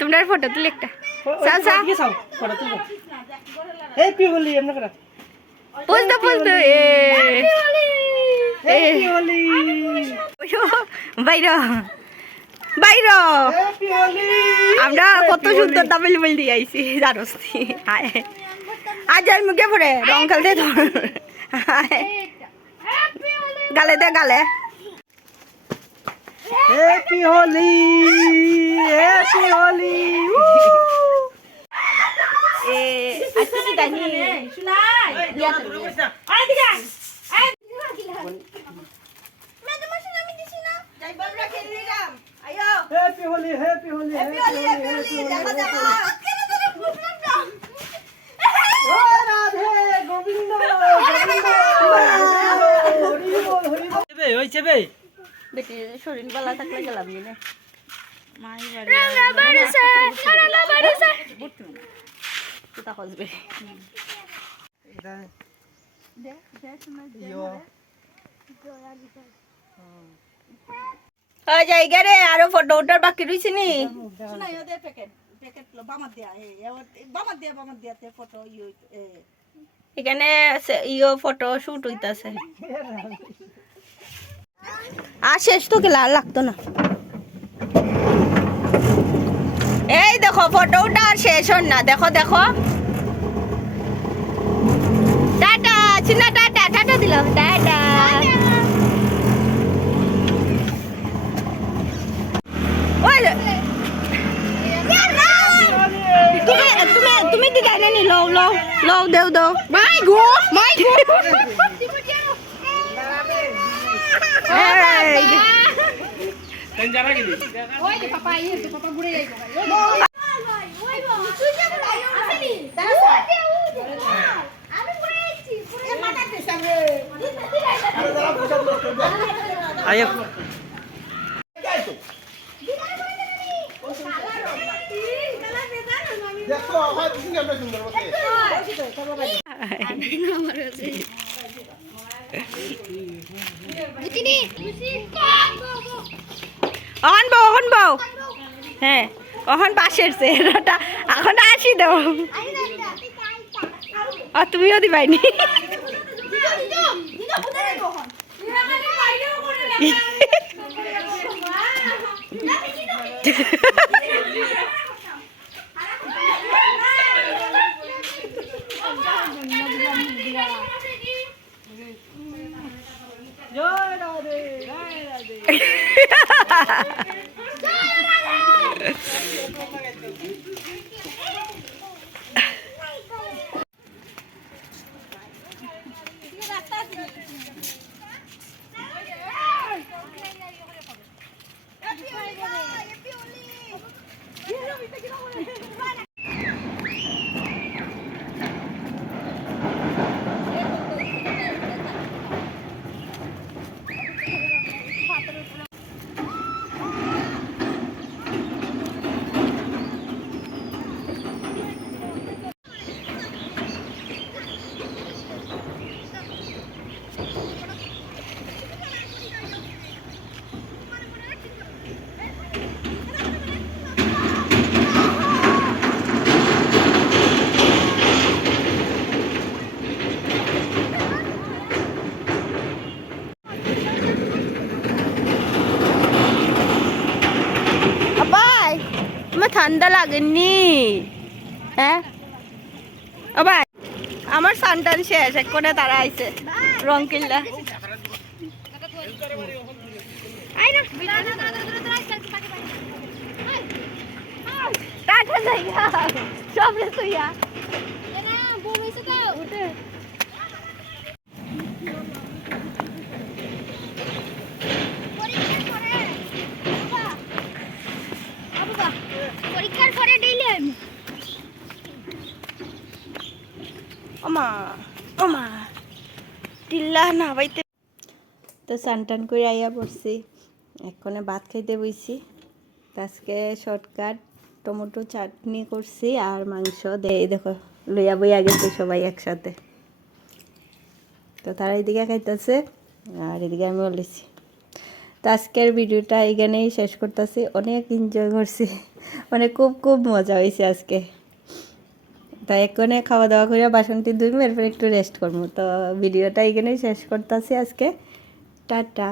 তোমরা ফটো তুলে একটা আমরা কত সুন্দর তামিল বল দিয়ে আইছি জানোস আজ আর মুখে পড়ে রং খেলতে ধর গালে দে গালে হ্যাপি হোলি হ্যাপি হোলি আজকে কি জানি শুনাই আয় দিগা আয় मैं तो मशीन में दिसी ना যাই বাবরা খেলিলাম আয়ো happy Holi happy Holi happy Holi happy Holi দেখা দেখা কেন তোরে ফুটলাম না ও রাধে গোবিন্দ গোবিন্দ হরি বল বে হইছে বে বেটি শরীর বালা থাকলে গেলাম নে মাই বাড়ি রাঙা বাড়িছে কোথা খসবে এটা দে শোনা দে জায়গা রে আরো ফটো উঠার বাকি রইছে নি শোনাই ওদের প্যাকেট বামাত দেয়া বামাত দেয়া তে ফটো এখানে ইও ফটো শুট হইতাছে আর শেষ তো গেলা লাগতো না এই দেখো ফটোটা আর শেষ হন না দেখো দেখো টাটা চিনা টাটা টাটা দিলাম টাটা তুমি দিদা নি লো লো লো দেও দেও মাই গো জানা কি ওই যে পাপা ঘুরে যাই আয়ো দেখো হয় তুমি আমরা সুন্দর বসে অহন বউ হ্যাঁ অহন পাশের চেহারাটা এখন আসি দাও আর তুমিও দিবাইনি জয় রাধে জয় রাধে ঠান্ডা লাগেনি? হ্যাঁ ও ভাই, আমার সানটান শেষ, এক করে তারা আইছে রং কিল্লা। টাটা জায়গা সব রে তুইয়া উঠে পরীক্ষার পরে ডেইলি আমি ওমা ওমা টিল্লা না বাইতে। তো সানটান করে আইয়া পড়ছি, এক্ষণে ভাত খাইতে বইছি। তো আজকে শর্টকাট টমেটো চাটনি করছি আর মাংস দেই, দেখো লইয়া বইয়া গেছে সবাই একসাথে। তো তারা এদিকে খাইতেছে আর এদিকে আমি বলেছি। তো আজকের ভিডিওটা এখানেই শেষ করতেছি। অনেক এনজয় করছি, মানে খুব খুব মজা হয়েছে আজকে। তাই এক্ষণে খাওয়া দাওয়া করে বাসনটি ধুই, এরপর একটু রেস্ট করবো। তো ভিডিওটা এখানেই শেষ করতেছি আজকে। টাটা।